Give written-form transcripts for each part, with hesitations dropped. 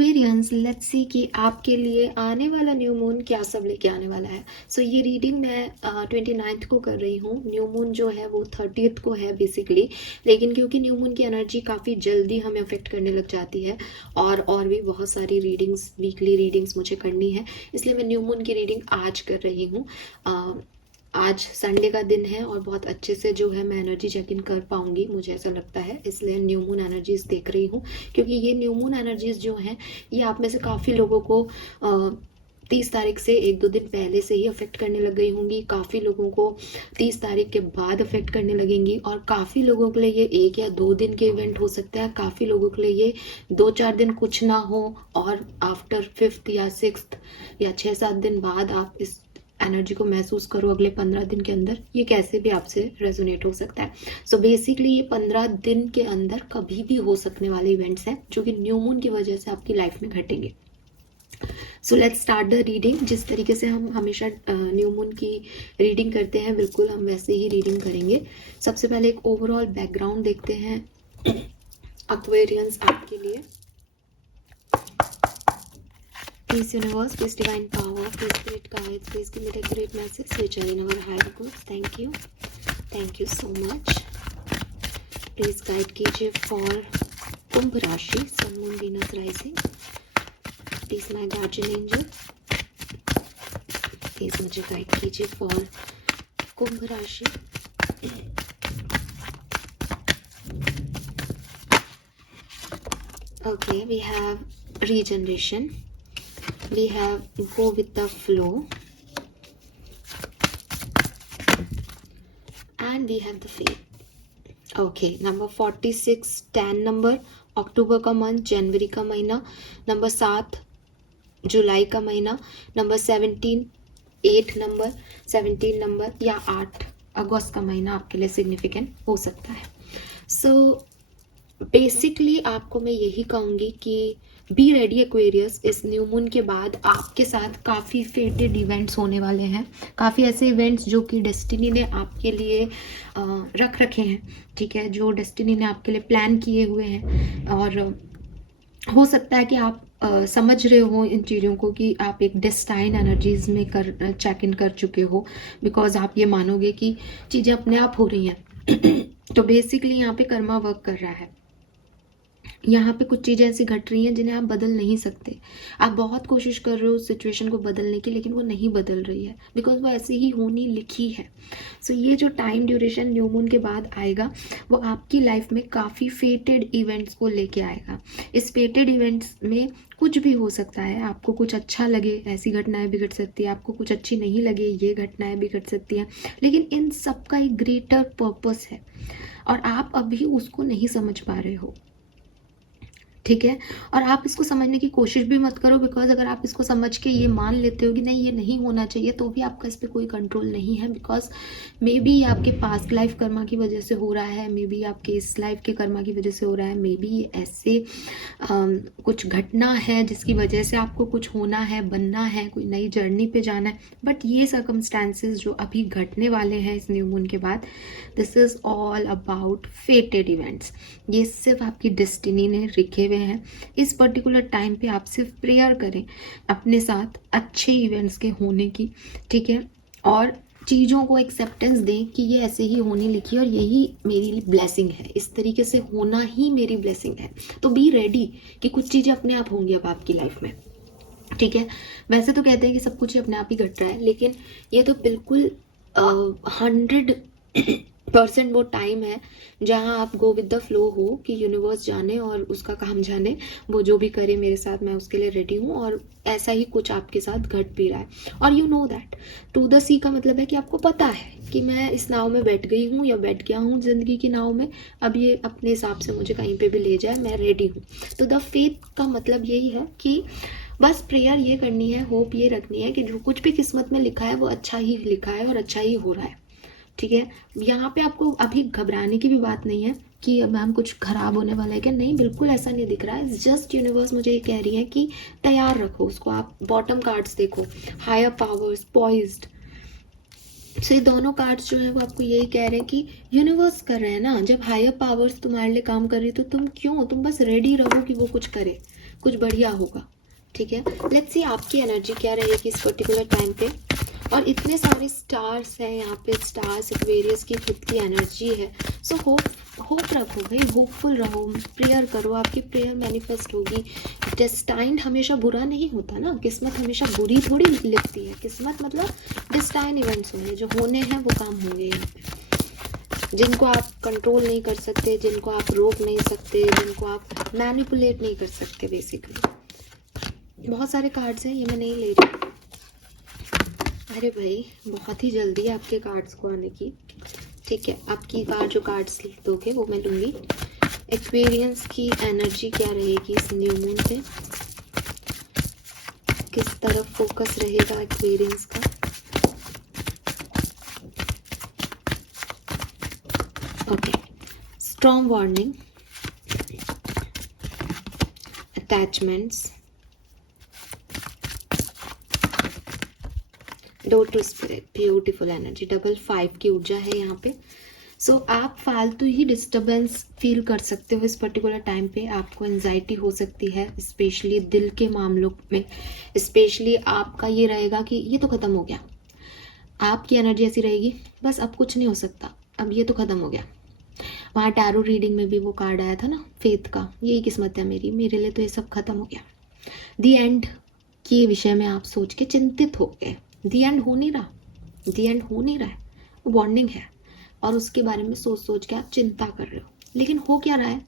Aquarians, let's see कि आपके लिए आने वाला न्यू मून क्या सब लेके आने वाला है। सो ये रीडिंग मैं 29 को कर रही हूँ। न्यू मून जो है वो 30th को है बेसिकली, लेकिन क्योंकि न्यू मून की एनर्जी काफ़ी जल्दी हमें अफेक्ट करने लग जाती है और भी बहुत सारी रीडिंग्स, वीकली रीडिंग्स मुझे करनी है, इसलिए मैं न्यू मून की रीडिंग आज कर रही हूँ। आज संडे का दिन है और बहुत अच्छे से जो है मैं एनर्जी चेक इन कर पाऊंगी, मुझे ऐसा लगता है, इसलिए न्यू मून एनर्जीज देख रही हूँ। क्योंकि ये न्यू मून एनर्जीज जो हैं ये आप में से काफ़ी लोगों को 30 तारीख से 1-2 दिन पहले से ही अफेक्ट करने लग गई होंगी, काफ़ी लोगों को 30 तारीख के बाद अफेक्ट करने लगेंगी, और काफ़ी लोगों के लिए ये 1 या 2 दिन के इवेंट हो सकता है, काफ़ी लोगों के लिए ये 2-4 दिन कुछ ना हो और आफ्टर 5th या 6th या 6-7 दिन बाद आप इस एनर्जी को महसूस करो अगले 15 दिन के अंदर। ये कैसे भी आपसे रेजोनेट हो सकता है। सो बेसिकली ये 15 दिन के अंदर कभी भी हो सकने वाले इवेंट्स हैं जो कि न्यू मून की वजह से आपकी लाइफ में घटेंगे। So let's start the reading. जिस तरीके से हम हमेशा न्यू मून की रीडिंग करते हैं, बिल्कुल हम वैसे ही रीडिंग करेंगे। सबसे पहले एक ओवरऑल बैकग्राउंड देखते हैं एक्वेरियंस आपके लिए। Peace universe, please divine power, please spirit guides, please give me the accurate message which are in our higher codes. Thank you. Thank you so much. Please guide कीजिए for कुंभ राशि, sun moon venus rising. Please my guardian angel. Please मुझे guide कीजिए for कुंभ राशि. Okay, we have regeneration. We have go with the flow, and we have the faith. Okay, number 46 10 number, अक्टूबर का month, जनवरी का महीना, number 7 जुलाई का महीना, number 17 8 number, 17 number या 8 अगस्त का महीना आपके लिए सिग्निफिकेंट हो सकता है। सो बेसिकली आपको मैं यही कहूँगी कि बी रेडी एक्वेरियस। इस न्यू मून के बाद आपके साथ काफ़ी फेटेड इवेंट्स होने वाले हैं, काफ़ी ऐसे इवेंट्स जो कि डेस्टिनी ने आपके लिए रख रखे हैं, ठीक है, जो डेस्टिनी ने आपके लिए प्लान किए हुए हैं। और हो सकता है कि आप समझ रहे हो इन चीज़ों को कि आप एक डेस्टाइन एनर्जीज में चेक इन कर चुके हो, बिकॉज आप ये मानोगे कि चीज़ें अपने आप हो रही हैं। तो बेसिकली यहाँ पे कर्मा वर्क कर रहा है। यहाँ पे कुछ चीज़ें ऐसी घट रही हैं जिन्हें आप बदल नहीं सकते। आप बहुत कोशिश कर रहे हो उस सिचुएशन को बदलने की, लेकिन वो नहीं बदल रही है, बिकॉज वो ऐसे ही होनी लिखी है। सो ये जो टाइम ड्यूरेशन न्यू मून के बाद आएगा वो आपकी लाइफ में काफ़ी फेटेड इवेंट्स को लेके आएगा। इस फेटेड इवेंट्स में कुछ भी हो सकता है। आपको कुछ अच्छा लगे, ऐसी घटनाएं भी घट सकती है, आपको कुछ अच्छी नहीं लगे, ये घटनाएं भी घट सकती हैं, लेकिन इन सब का एक ग्रेटर पर्पस है और आप अभी उसको नहीं समझ पा रहे हो, ठीक है। और आप इसको समझने की कोशिश भी मत करो, बिकॉज अगर आप इसको समझ के ये मान लेते हो कि नहीं ये नहीं होना चाहिए, तो भी आपका इस पर कोई कंट्रोल नहीं है, बिकॉज मे बी ये आपके पास्ट लाइफ कर्मा की वजह से हो रहा है, मे बी आपके इस लाइफ के कर्मा की वजह से हो रहा है, मे बी ये ऐसे कुछ घटना है जिसकी वजह से आपको कुछ होना है, बनना है, कोई नई जर्नी पे जाना है। बट ये सर्कमस्टांसेस जो अभी घटने वाले हैं इस न्यू मून के बाद, this is all about फेटेड events. ये सिर्फ आपकी डेस्टिनी ने लिखे हुए हैं। इस पर्टिकुलर टाइम पे आप सिर्फ प्रेयर करें अपने साथ अच्छे इवेंट्स के होने की, ठीक है, और चीज़ों को एक्सेप्टेंस दें कि ये ऐसे ही होने लिखी है और यही मेरी ब्लेसिंग है, इस तरीके से होना ही मेरी ब्लेसिंग है। तो बी रेडी कि कुछ चीज़ें अपने आप होंगी अब आपकी लाइफ में, ठीक है। वैसे तो कहते हैं कि सब कुछ अपने आप ही घट रहा है, लेकिन ये तो बिल्कुल 100% वो टाइम है जहाँ आप गो विद द फ्लो हो कि यूनिवर्स जाने और उसका काम जाने, वो जो भी करे मेरे साथ मैं उसके लिए रेडी हूँ, और ऐसा ही कुछ आपके साथ घट भी रहा है। और you know that to the C का मतलब है कि आपको पता है कि मैं इस नाव में बैठ गई हूँ या बैठ गया हूँ ज़िंदगी की नाव में, अब ये अपने हिसाब से मुझे कहीं पे भी ले जाए, मैं रेडी हूँ। तो द फेथ का मतलब यही है कि बस प्रेयर ये करनी है, होप ये रखनी है कि जो कुछ भी किस्मत में लिखा है वो अच्छा ही लिखा है और अच्छा ही हो रहा है, ठीक है। यहाँ पे आपको अभी घबराने की भी बात नहीं है कि मैम कुछ खराब होने वाला है क्या, नहीं, बिल्कुल ऐसा नहीं दिख रहा है। जस्ट यूनिवर्स मुझे ये कह रही है कि तैयार रखो उसको। आप बॉटम कार्ड्स देखो, हायर पावर्स, पॉइज्ड, तो ये दोनों कार्ड्स जो है वो आपको यही कह रहे हैं कि यूनिवर्स कर रहे हैं ना, जब हायर पावर्स तुम्हारे लिए काम कर रही है तो तुम क्यों, तुम बस रेडी रहो कि वो कुछ करे, कुछ बढ़िया होगा, ठीक है। लेट्स सी आपकी एनर्जी क्या रहेगी इस पर्टिकुलर टाइम पे। और इतने सारे स्टार्स हैं यहाँ पे, स्टार्स एक्वेरियस की खुद की एनर्जी है। सो होप रखो भाई, होपफुल रहो, प्रेयर करो, आपकी प्रेयर मैनिफेस्ट होगी। डेस्टाइंड हमेशा बुरा नहीं होता ना, किस्मत हमेशा बुरी थोड़ी लिखती है। किस्मत मतलब डेस्टाइन इवेंट्स होंगे, जो होने हैं वो काम होंगे यहाँ पे, जिनको आप कंट्रोल नहीं कर सकते, जिनको आप रोक नहीं सकते, जिनको आप मैनिपुलेट नहीं कर सकते बेसिकली। बहुत सारे कार्ड्स हैं, ये मैं नहीं ले रही। अरे भाई बहुत ही जल्दी है आपके कार्ड्स को आने की, ठीक है। आपकी जो कार्ड्स दोगे वो मैं लूँगी। एक्वेरियंस की एनर्जी क्या रहेगी इस न्यू मून पे, किस तरफ फोकस रहेगा एक्वेरियंस का। Okay, strong warning, attachments, door to spirit, beautiful energy, double 5 की ऊर्जा है यहाँ पे। सो आप फालतू ही डिस्टर्बेंस फील कर सकते हो इस पर्टिकुलर टाइम पे। आपको एंजाइटी हो सकती है, स्पेशली दिल के मामलों में। स्पेशली आपका ये रहेगा कि ये तो ख़त्म हो गया, आपकी एनर्जी ऐसी रहेगी, बस अब कुछ नहीं हो सकता, अब ये तो ख़त्म हो गया। वहाँ टैरो रीडिंग में भी वो कार्ड आया था ना, फेथ का, यही किस्मत है मेरी, मेरे लिए तो ये सब ख़त्म हो गया। दी एंड के विषय में आप सोच के चिंतित हो गए। दी एंड हो नहीं रहा, दी एंड हो नहीं रहा है, वार्निंग है, और उसके बारे में सोच सोच के आप चिंता कर रहे हो। लेकिन हो क्या रहा है,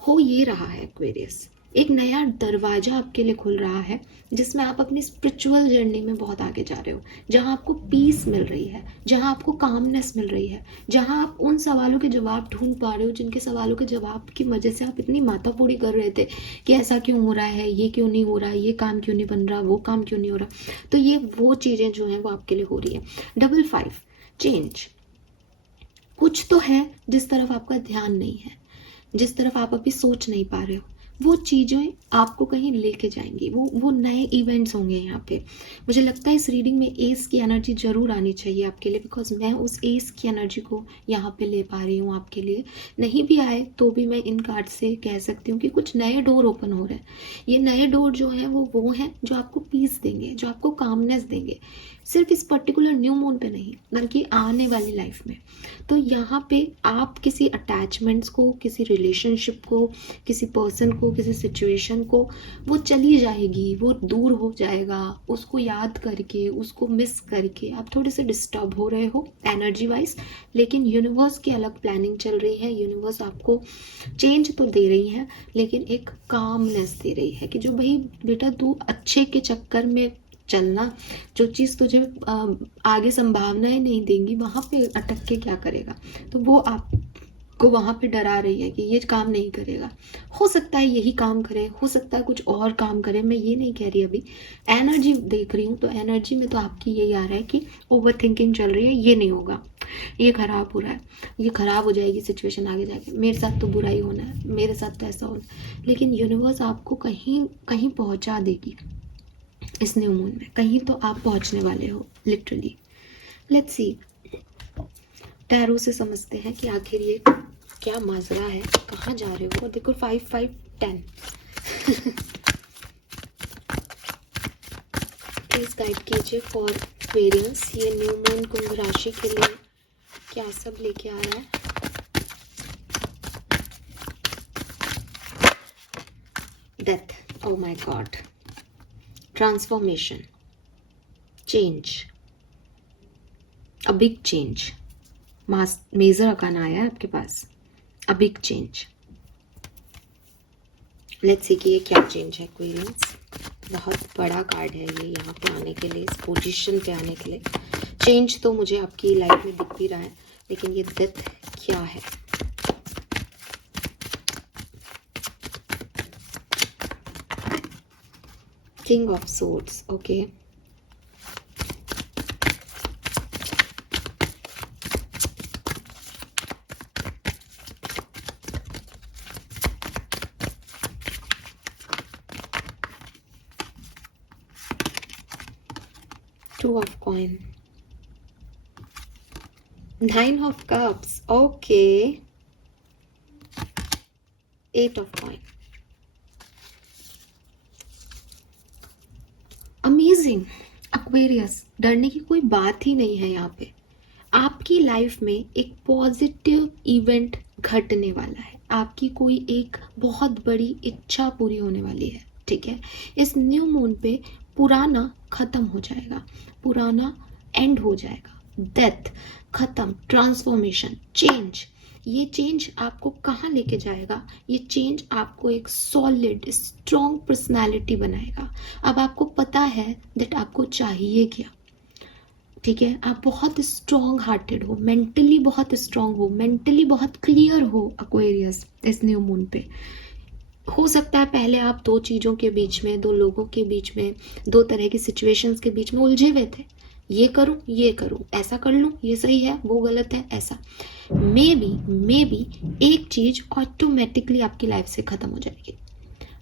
हो ये रहा है एक्वेरियस, एक नया दरवाजा आपके लिए खुल रहा है, जिसमें आप अपनी स्पिरिचुअल जर्नी में बहुत आगे जा रहे हो, जहां आपको पीस मिल रही है, जहां आपको कामनेस मिल रही है, जहां आप उन सवालों के जवाब ढूंढ पा रहे हो, जिनके सवालों के जवाब की वजह से आप इतनी मातापूरी कर रहे थे कि ऐसा क्यों हो रहा है, ये क्यों नहीं हो रहा, ये काम क्यों नहीं बन रहा, वो काम क्यों नहीं हो रहा। तो ये वो चीज़ें जो हैं वो आपके लिए हो रही है। डबल 5 चेंज, कुछ तो है जिस तरफ आपका ध्यान नहीं है, जिस तरफ आप अभी सोच नहीं पा रहे हो, वो चीज़ें आपको कहीं लेके जाएंगी, वो नए इवेंट्स होंगे यहाँ पे। मुझे लगता है इस रीडिंग में एस की एनर्जी जरूर आनी चाहिए आपके लिए, बिकॉज मैं उस एस की एनर्जी को यहाँ पे ले पा रही हूँ आपके लिए। नहीं भी आए तो भी मैं इन कार्ड से कह सकती हूँ कि कुछ नए डोर ओपन हो रहे हैं। ये नए डोर जो हैं वो हैं जो आपको पीस देंगे, जो आपको कामनेस देंगे, सिर्फ इस पर्टिकुलर न्यू मून पे नहीं, बल्कि आने वाली लाइफ में। तो यहाँ पे आप किसी अटैचमेंट्स को, किसी रिलेशनशिप को, किसी पर्सन को, किसी सिचुएशन को, वो चली जाएगी, वो दूर हो जाएगा, उसको याद करके, उसको मिस करके आप थोड़े से डिस्टर्ब हो रहे हो एनर्जी वाइज। लेकिन यूनिवर्स की अलग प्लानिंग चल रही है, यूनिवर्स आपको चेंज तो दे रही है, लेकिन एक कामनेस दे रही है कि जो भाई बेटा तू अच्छे के चक्कर में चलना, जो चीज़ तुझे आगे संभावनाएं नहीं देंगी वहाँ पे अटक के क्या करेगा। तो वो आपको वहाँ पे डरा रही है कि ये काम नहीं करेगा। हो सकता है यही काम करे, हो सकता है कुछ और काम करे, मैं ये नहीं कह रही, अभी एनर्जी देख रही हूँ तो एनर्जी में तो आपकी यही आ रहा है कि ओवर थिंकिंग चल रही है, ये नहीं होगा, ये खराब हो रहा है, ये खराब हो जाएगी सिचुएशन आगे जाके, मेरे साथ तो बुरा ही होना है, मेरे साथ तो ऐसा होना है। लेकिन यूनिवर्स आपको कहीं कहीं पहुँचा देगी इस न्यू मून में, कहीं तो आप पहुंचने वाले हो लिटरली। लेट्स सी, टैरो से समझते हैं कि आखिर ये क्या माजरा है, कहाँ जा रहे हो। देखो 5 5 10 प्लीज गाइड कीजिए फॉर एक्वेरियंस, ये न्यू मून कुंभ राशि के लिए क्या सब लेके आ रहा है। Death, oh my god, transformation, change, a big change, major अकाना आया है आपके पास, a big change. Let's see कि ये क्या चेंज है एक्वेरियंस। बहुत बड़ा कार्ड है ये यहाँ पे आने के लिए, इस पोजीशन पे आने के लिए। चेंज तो मुझे आपकी लाइफ में दिख भी रहा है, लेकिन ये डेथ क्या है। King of swords, okay, two of coin, 9 of cups, okay, 8 of coin, amazing Aquarius, डरने की कोई बात ही नहीं है यहाँ पे। आपकी लाइफ में एक पॉजिटिव इवेंट घटने वाला है, आपकी कोई एक बहुत बड़ी इच्छा पूरी होने वाली है, ठीक है। इस न्यू मून पे पुराना खत्म हो जाएगा, पुराना एंड हो जाएगा, डेथ खत्म, ट्रांसफॉर्मेशन, चेंज। ये चेंज आपको कहाँ लेके जाएगा? ये चेंज आपको एक सॉलिड स्ट्रॉन्ग पर्सनालिटी बनाएगा। अब आपको पता है दैट आपको चाहिए क्या, ठीक है। आप बहुत स्ट्रॉन्ग हार्टेड हो, मेंटली बहुत स्ट्रॉन्ग हो, मेंटली बहुत क्लियर हो एक्वेरियस इस न्यू मून पे। हो सकता है पहले आप दो चीज़ों के बीच में, दो लोगों के बीच में, दो तरह की सिचुएशंस के बीच में उलझे हुए थे, ये करूं, ऐसा कर लूं, ये सही है वो गलत है, ऐसा। मे बी एक चीज ऑटोमेटिकली आपकी लाइफ से खत्म हो जाएगी।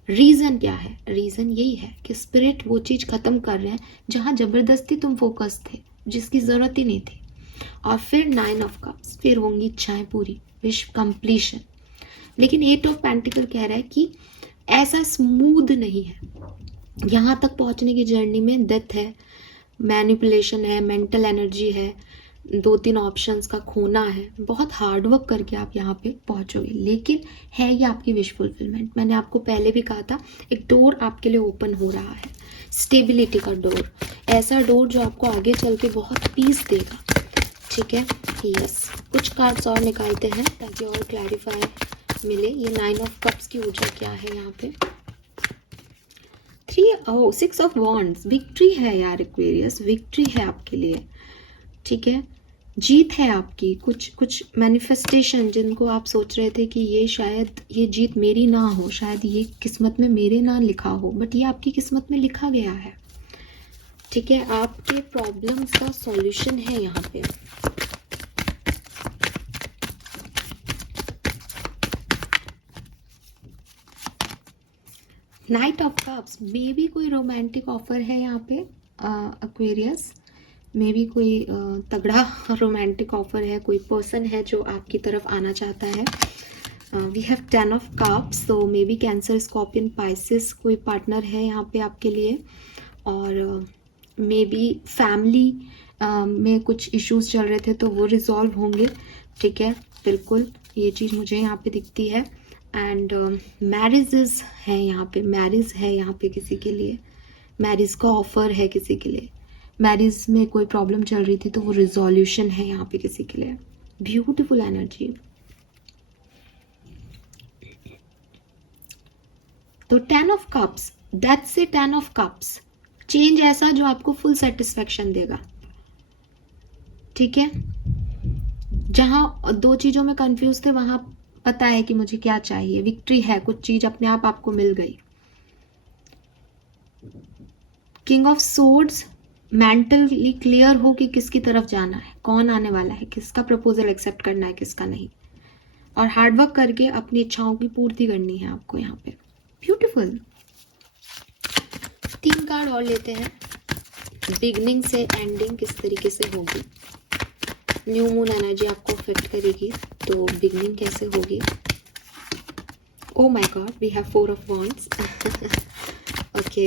रीजन क्या है? रीजन यही है कि स्पिरिट वो चीज खत्म कर रहे हैं जहां जबरदस्ती तुम फोकस थे, जिसकी जरूरत ही नहीं थी। और फिर 9 ऑफ कप्स, फिर होंगी इच्छाएं पूरी, विश कंप्लीशन। लेकिन 8 ऑफ पेंटिकल कह रहा है कि ऐसा स्मूथ नहीं है, यहां तक पहुंचने की जर्नी में डेथ है, मैनिपुलेशन है, मेंटल एनर्जी है, 2-3 ऑप्शंस का खोना है, बहुत हार्ड वर्क करके आप यहाँ पे पहुंचोगे। लेकिन है ये आपकी विश फुलफिलमेंट। मैंने आपको पहले भी कहा था, एक डोर आपके लिए ओपन हो रहा है, स्टेबिलिटी का डोर, ऐसा डोर जो आपको आगे चल के बहुत पीस देगा, ठीक है। यस, कुछ कार्ड्स और निकालते हैं ताकि और क्लैरिफाई मिले। ये 9 ऑफ कप्स की ऊर्जा क्या है यहाँ पे? 6 ऑफ वॉन्ड्स, विक्ट्री है यार एक्वेरियस, विक्ट्री है आपके लिए, ठीक है। जीत है आपकी, कुछ मैनिफेस्टेशन जिनको आप सोच रहे थे कि ये शायद ये जीत मेरी ना हो, शायद ये किस्मत में मेरे ना लिखा हो, बट ये आपकी किस्मत में लिखा गया है, ठीक है। आपके प्रॉब्लम्स का सॉल्यूशन है यहाँ पे। Night of cups, may be कोई रोमांटिक ऑफर है यहाँ पे एक्वेरियस, मे बी कोई तगड़ा रोमांटिक ऑफर है, कोई पर्सन है जो आपकी तरफ आना चाहता है। वी हैव 10 ऑफ कप्स, तो may be cancer, scorpion, Pisces कोई पार्टनर है यहाँ पे आपके लिए। और मे बी फैमिली में कुछ इश्यूज चल रहे थे तो वो रिजॉल्व होंगे, ठीक है, बिल्कुल ये चीज़ मुझे यहाँ पे दिखती है। एंड मैरिजेस है यहाँ पे, मैरिज है यहाँ पे किसी के लिए, मैरिज का ऑफर है किसी के लिए, मैरिज में कोई प्रॉब्लम चल रही थी तो वो रिजोल्यूशन है यहाँ पे किसी के लिए। Beautiful energy. तो 10 ऑफ कप्स, दैट्स से 10 ऑफ कप्स, चेंज ऐसा जो आपको फुल सेटिस्फेक्शन देगा, ठीक है। जहां दो चीजों में कंफ्यूज थे वहां पता है कि मुझे क्या चाहिए, विक्ट्री है, कुछ चीज अपने आप आपको मिल गई। King of swords, mentally clear हो कि किसकी तरफ जाना है, कौन आने वाला है, किसका प्रपोजल एक्सेप्ट करना है, किसका नहीं, और हार्डवर्क करके अपनी इच्छाओं की पूर्ति करनी है आपको यहाँ पे। ब्यूटीफुल। 3 कार्ड और लेते हैं। बिगनिंग से एंडिंग किस तरीके से होगी, न्यू मून एनर्जी आपको अफेक्ट करेगी तो बिगनिंग कैसे होगी। Oh my God, we have 4 of wands. Okay,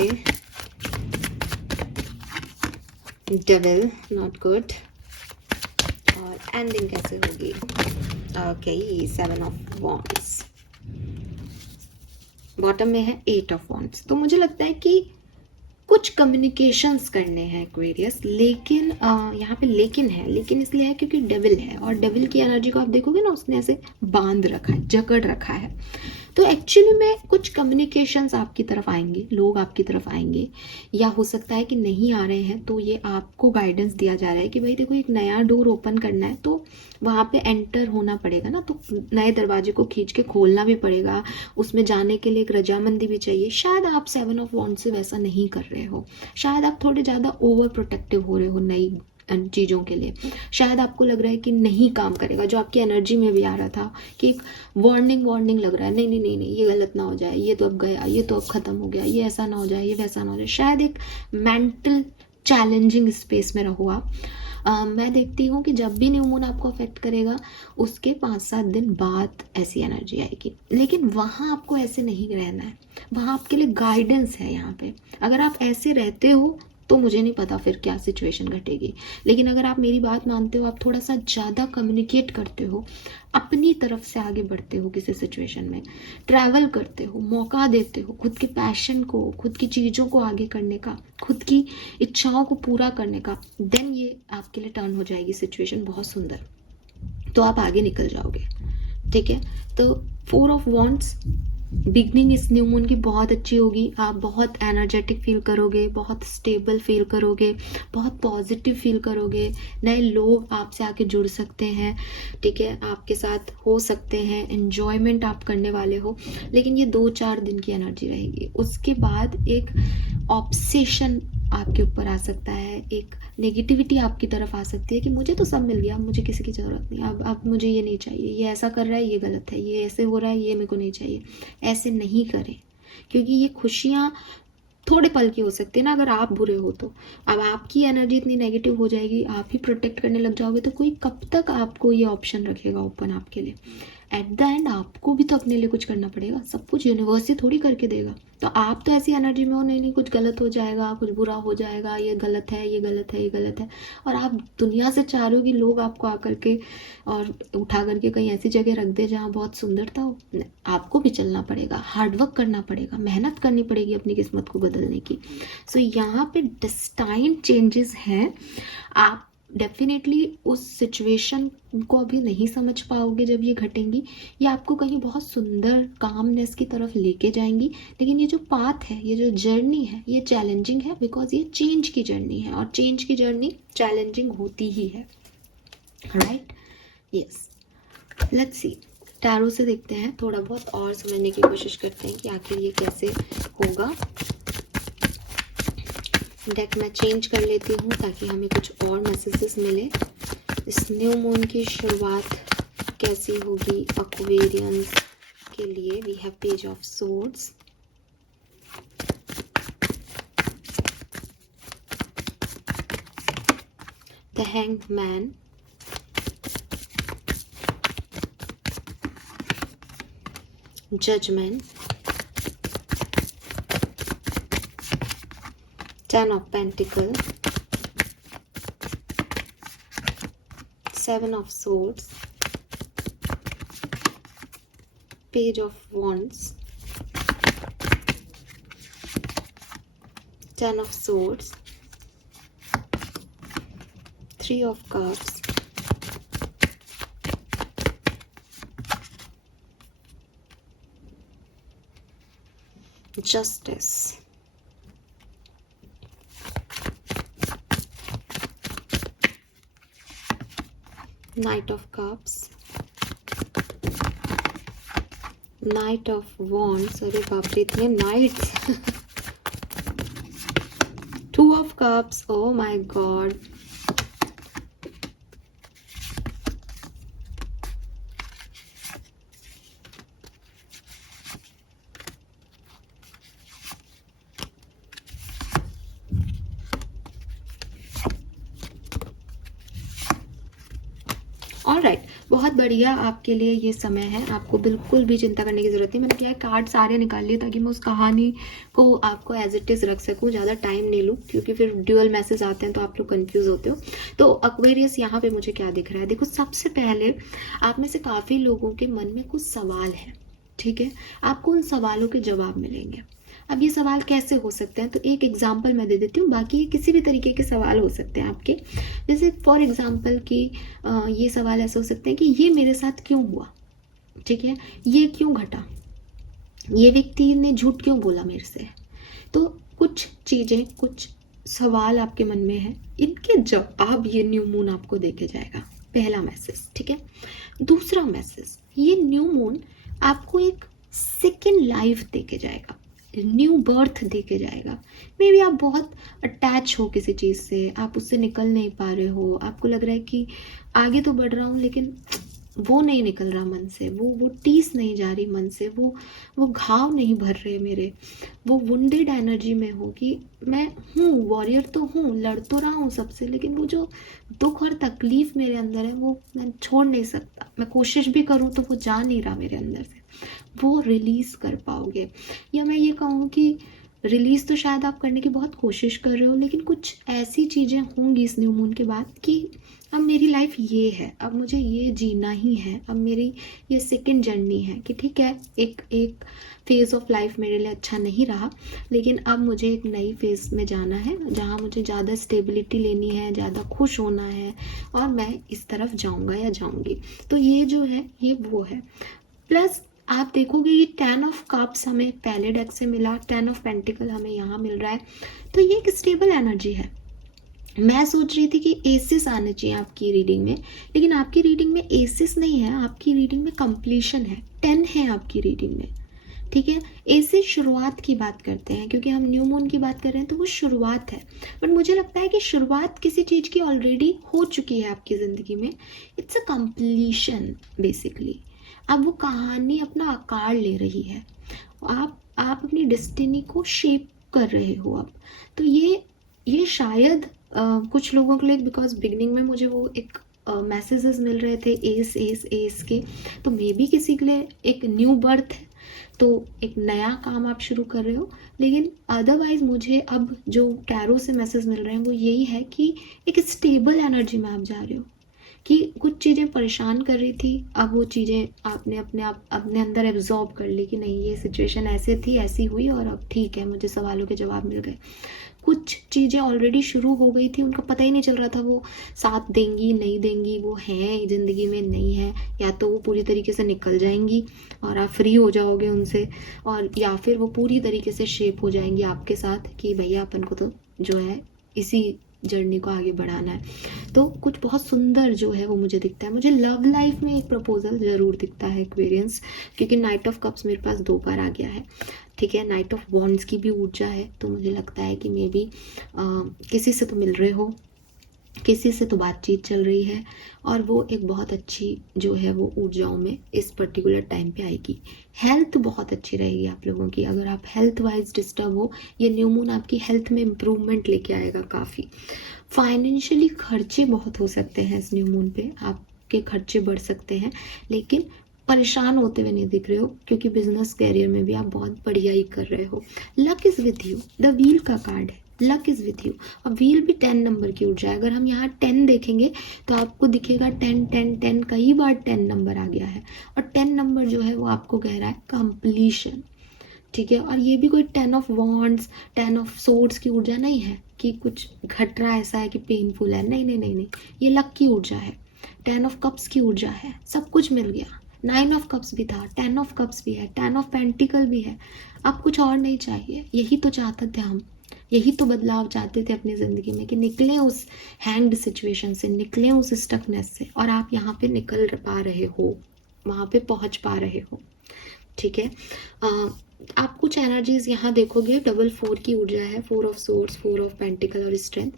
devil, not good. और एंडिंग कैसे होगी? Okay, 7 of wands. बॉटम में है 8 ऑफ वॉन्ड्स। तो मुझे लगता है कि कुछ कम्युनिकेशंस करने हैं एक्वेरियस, लेकिन यहाँ पे लेकिन है, लेकिन इसलिए है क्योंकि डेविल है, और डेविल की एनर्जी को आप देखोगे ना, उसने ऐसे बांध रखा है, जकड़ रखा है। तो एक्चुअली में कुछ कम्युनिकेशंस आपकी तरफ आएंगे, लोग आपकी तरफ आएंगे, या हो सकता है कि नहीं आ रहे हैं तो ये आपको गाइडेंस दिया जा रहा है कि भाई देखो एक नया डोर ओपन करना है तो वहाँ पे एंटर होना पड़ेगा ना, तो नए दरवाजे को खींच के खोलना भी पड़ेगा, उसमें जाने के लिए एक रजामंदी भी चाहिए। शायद आप 7 ऑफ वॉन्ड से वैसा नहीं कर रहे हो, शायद आप थोड़े ज़्यादा ओवर प्रोटेक्टिव हो रहे हो नई चीज़ों के लिए, शायद आपको लग रहा है कि नहीं काम करेगा, जो आपकी एनर्जी में भी आ रहा था कि एक वार्निंग लग रहा है, नहीं नहीं नहीं नहीं, ये गलत ना हो जाए, ये तो अब गया, ये तो अब खत्म हो गया, ये ऐसा ना हो जाए, ये वैसा ना हो जाए। शायद एक मेंटल चैलेंजिंग स्पेस में रहो आप। मैं देखती हूँ कि जब भी न्यू मून आपको अफेक्ट करेगा उसके 5-7 दिन बाद ऐसी एनर्जी आएगी, लेकिन वहाँ आपको ऐसे नहीं रहना है, वहाँ आपके लिए गाइडेंस है यहाँ पे। अगर आप ऐसे रहते हो तो मुझे नहीं पता फिर क्या सिचुएशन घटेगी। लेकिन अगर आप मेरी बात मानते हो, आप थोड़ा सा ज़्यादा कम्युनिकेट करते हो, अपनी तरफ से आगे बढ़ते हो, किसी सिचुएशन में ट्रैवल करते हो, मौका देते हो खुद के पैशन को, खुद की चीज़ों को आगे करने का, खुद की इच्छाओं को पूरा करने का, देन ये आपके लिए टर्न हो जाएगी सिचुएशन बहुत सुंदर, तो आप आगे निकल जाओगे। ठीक है, तो 4 ऑफ वॉन्ड्स, बिगनिंग इस न्यू मून की बहुत अच्छी होगी। आप बहुत एनर्जेटिक फील करोगे, बहुत स्टेबल फील करोगे, बहुत पॉजिटिव फील करोगे। नए लोग आपसे आके जुड़ सकते हैं, ठीक है, आपके साथ हो सकते हैं, एन्जॉयमेंट आप करने वाले हो। लेकिन ये 2-4 दिन की एनर्जी रहेगी, उसके बाद एक ऑब्सेशन आपके ऊपर आ सकता है, एक नेगेटिविटी आपकी तरफ आ सकती है कि मुझे तो सब मिल गया, मुझे किसी की ज़रूरत नहीं, अब मुझे ये नहीं चाहिए, ये ऐसा कर रहा है ये गलत है, ये ऐसे हो रहा है ये मेरे को नहीं चाहिए। ऐसे नहीं करें, क्योंकि ये खुशियाँ थोड़े पल की हो सकती है ना, अगर आप बुरे हो तो। अब आपकी एनर्जी इतनी नेगेटिव हो जाएगी, आप ही प्रोटेक्ट करने लग जाओगे, तो कोई कब तक आपको ये ऑप्शन रखेगा ओपन आपके लिए। एट द एंड आपको भी तो अपने लिए कुछ करना पड़ेगा, सब कुछ यूनिवर्स ही थोड़ी करके देगा। तो आप तो ऐसी एनर्जी में हो, नहीं नहीं कुछ गलत हो जाएगा, कुछ बुरा हो जाएगा, ये गलत है ये गलत है ये गलत है, और आप दुनिया से चाह रहे हो कि लोग आपको आकर के और उठा करके कहीं ऐसी जगह रख दे जहाँ बहुत सुंदरता हो। आपको भी चलना पड़ेगा, हार्डवर्क करना पड़ेगा, मेहनत करनी पड़ेगी अपनी किस्मत को बदलने की। सो यहाँ पे डिस्टाइन चेंजेस हैं। आप डेफिनेटली उस सिचुएशन को अभी नहीं समझ पाओगे जब ये घटेंगी, ये आपको कहीं बहुत सुंदर कामनेस की तरफ लेके जाएंगी। लेकिन ये जो पाथ है, ये जो जर्नी है, ये चैलेंजिंग है, बिकॉज ये चेंज की जर्नी है, और चेंज की जर्नी चैलेंजिंग होती ही है, right? Yes, let's see, tarot से देखते हैं, थोड़ा बहुत और समझने की कोशिश करते हैं कि आखिर ये कैसे होगा। डेक मैं चेंज कर लेती हूँ ताकि हमें कुछ और मैसेजेस मिले। इस न्यू मून की शुरुआत कैसी होगी एक्वेरियंस के लिए? We have page of swords, the hanged man, judgement, 10 of Pentacles, 7 of Swords, Page of Wands, 10 of Swords, 3 of Cups, Justice, Knight of Cups, Knight of Wands, अरे बाप रे इतने knights, 2 of Cups, oh my god, alright, बहुत बढ़िया आपके लिए ये समय है, आपको बिल्कुल भी चिंता करने की जरूरत नहीं। मैंने क्या है, कार्ड सारे निकाल लिए ताकि मैं उस कहानी को आपको एज इट इज़ रख सकूं, ज़्यादा टाइम नहीं लूं, क्योंकि फिर ड्यूअल मैसेज आते हैं तो आप लोग कंफ्यूज होते हो। तो एक्वेरियस यहाँ पे मुझे क्या दिख रहा है, देखो सबसे पहले आप में से काफ़ी लोगों के मन में कुछ सवाल है, ठीक है, आपको उन सवालों के जवाब मिलेंगे। अब ये सवाल कैसे हो सकते हैं, तो एक एग्जाम्पल मैं दे देती हूँ, बाकी ये किसी भी तरीके के सवाल हो सकते हैं आपके। जैसे फॉर एग्जाम्पल कि ये सवाल ऐसे हो सकते हैं कि ये मेरे साथ क्यों हुआ, ठीक है, ये क्यों घटा, ये व्यक्ति ने झूठ क्यों बोला मेरे से। तो कुछ चीज़ें, कुछ सवाल आपके मन में है, इनके जवाब ये न्यू मून आपको देके जाएगा, पहला मैसेज, ठीक है। दूसरा मैसेज, ये न्यू मून आपको एक सेकेंड लाइफ देके जाएगा, न्यू बर्थ देके जाएगा। मे बी आप बहुत अटैच हो किसी चीज़ से, आप उससे निकल नहीं पा रहे हो, आपको लग रहा है कि आगे तो बढ़ रहा हूँ लेकिन वो नहीं निकल रहा मन से, वो टीस नहीं जा रही मन से, वो घाव नहीं भर रहे मेरे, वो वुंडेड एनर्जी में हो कि मैं हूँ वॉरियर तो हूँ, लड़ तो रहा हूँ सबसे, लेकिन वो जो दुख और तकलीफ मेरे अंदर है वो मैं छोड़ नहीं सकता, मैं कोशिश भी करूँ तो वो जा नहीं रहा मेरे अंदर से, वो रिलीज़ कर पाओगे। या मैं ये कहूँ कि रिलीज तो शायद आप करने की बहुत कोशिश कर रहे हो, लेकिन कुछ ऐसी चीज़ें होंगी इस न्यू मून के बाद कि अब मेरी लाइफ ये है, अब मुझे ये जीना ही है, अब मेरी ये सेकंड जर्नी है कि ठीक है, एक एक फेज़ ऑफ लाइफ मेरे लिए अच्छा नहीं रहा, लेकिन अब मुझे एक नई फेज़ में जाना है जहाँ मुझे ज़्यादा स्टेबिलिटी लेनी है, ज़्यादा खुश होना है, और मैं इस तरफ जाऊँगा या जाऊँगी। तो ये जो है ये वो है। प्लस आप देखोगे ये 10 ऑफ कप्स हमें पहले डेक से मिला, 10 ऑफ पेंटिकल हमें यहाँ मिल रहा है, तो ये एक स्टेबल एनर्जी है। मैं सोच रही थी कि एसिस आने चाहिए आपकी रीडिंग में, लेकिन आपकी रीडिंग में एसिस नहीं है, आपकी रीडिंग में कंप्लीशन है, 10 है आपकी रीडिंग में। ठीक है, एसिस शुरुआत की बात करते हैं, क्योंकि हम न्यू मून की बात कर रहे हैं तो वो शुरुआत है, बट मुझे लगता है कि शुरुआत किसी चीज़ की ऑलरेडी हो चुकी है आपकी ज़िंदगी में। It's a completion basically. अब वो कहानी अपना आकार ले रही है, आप अपनी डेस्टिनी को शेप कर रहे हो अब। तो ये शायद कुछ लोगों के लिए, बिकॉज बिगनिंग में मुझे वो एक मैसेजेस मिल रहे थे एस एस एस के, तो मे बी किसी के लिए एक न्यू बर्थ है, तो एक नया काम आप शुरू कर रहे हो। लेकिन अदरवाइज मुझे अब जो टैरो से मैसेज मिल रहे हैं वो यही है कि एक स्टेबल एनर्जी में आप जा रहे हो, कि कुछ चीज़ें परेशान कर रही थी, अब वो चीज़ें आपने अपने अंदर एब्जॉर्ब कर ली कि नहीं, ये सिचुएशन ऐसे थी, ऐसी हुई, और अब ठीक है, मुझे सवालों के जवाब मिल गए। कुछ चीज़ें ऑलरेडी शुरू हो गई थी, उनका पता ही नहीं चल रहा था वो साथ देंगी नहीं देंगी, वो हैं ज़िंदगी में नहीं है, या तो वो पूरी तरीके से निकल जाएंगी और आप फ्री हो जाओगे उनसे, और या फिर वो पूरी तरीके से शेप हो जाएंगी आपके साथ कि भैया अपन को तो जो है इसी जर्नी को आगे बढ़ाना है। तो कुछ बहुत सुंदर जो है वो मुझे दिखता है। मुझे लव लाइफ में एक प्रपोजल ज़रूर दिखता है एक्वेरियंस, क्योंकि नाइट ऑफ कप्स मेरे पास 2 बार आ गया है। ठीक है, नाइट ऑफ वॉन्ड्स की भी ऊर्जा है, तो मुझे लगता है कि मे बी किसी से तो मिल रहे हो, किसी से तो बातचीत चल रही है, और वो एक बहुत अच्छी जो है वो ऊर्जाओं में इस पर्टिकुलर टाइम पे आएगी। हेल्थ बहुत अच्छी रहेगी आप लोगों की, अगर आप हेल्थ वाइज डिस्टर्ब हो, ये न्यू मून आपकी हेल्थ में इम्प्रूवमेंट लेके आएगा काफ़ी। फाइनेंशियली खर्चे बहुत हो सकते हैं इस न्यू मून पे, आपके खर्चे बढ़ सकते हैं, लेकिन परेशान होते हुए नहीं दिख रहे हो, क्योंकि बिजनेस कैरियर में भी आप बहुत बढ़िया ही कर रहे हो। Luck is with you, the wheel का कार्ड है, लक इज विथ यू, और व्हील भी 10 नंबर की ऊर्जा है। अगर हम यहाँ 10 देखेंगे तो आपको दिखेगा 10 10 10, कई बार 10 नंबर आ गया है, और 10 नंबर जो है वो आपको कह रहा है कंप्लीशन। ठीक है, और ये भी कोई 10 ऑफ वॉन्ड्स 10 ऑफ सोर्ड्स की ऊर्जा नहीं है कि कुछ घट रहा ऐसा है कि पेनफुल है, नहीं नहीं नहीं नहीं, ये लक की ऊर्जा है, 10 ऑफ कप्स की ऊर्जा है, सब कुछ मिल गया। 9 ऑफ कप्स भी था, 10 ऑफ कप्स भी है, 10 ऑफ पेंटिकल भी है। अब कुछ और नहीं चाहिए, यही तो चाहते थे हम, यही तो बदलाव चाहते थे अपनी ज़िंदगी में, कि निकलें उस हैंग्ड सिचुएशन से, निकलें उस स्टकनेस से, और आप यहाँ पे निकल पा रहे हो, वहाँ पे पहुँच पा रहे हो। ठीक है, आप कुछ एनर्जीज यहाँ देखोगे, डबल 4 की ऊर्जा है, 4 ऑफ सोर्ड्स, 4 ऑफ पेंटिकल और स्ट्रेंथ,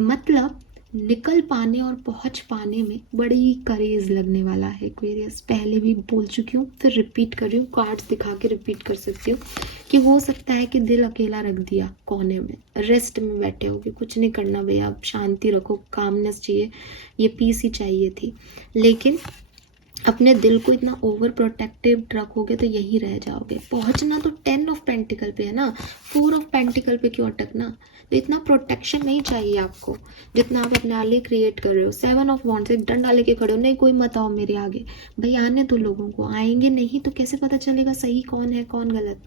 मतलब निकल पाने और पहुंच पाने में बड़ी करेज लगने वाला है एक्वेरियस। पहले भी बोल चुकी हूँ, फिर रिपीट कर रही हूँ, कार्ड्स दिखा के रिपीट कर सकती हूँ, कि हो सकता है कि दिल अकेला रख दिया कोने में, रेस्ट में बैठे हो कि कुछ नहीं करना भैया, अब शांति रखो, कामनेस चाहिए, ये पीस ही चाहिए थी, लेकिन अपने दिल को इतना ओवर प्रोटेक्टिव रखोगे तो यहीं रह जाओगे। पहुंचना तो 10 ऑफ पेंटिकल पे है ना, 4 ऑफ पेंटिकल पे क्यों अटकना। तो इतना प्रोटेक्शन नहीं चाहिए आपको जितना आप अपने लिए क्रिएट कर रहे हो। 7 ऑफ वॉन्ड्स, एक डंडा लेके खड़े हो, नहीं कोई मत आओ मेरे आगे, भाई आने तो लोगों को, आएंगे नहीं तो कैसे पता चलेगा सही कौन है कौन गलत।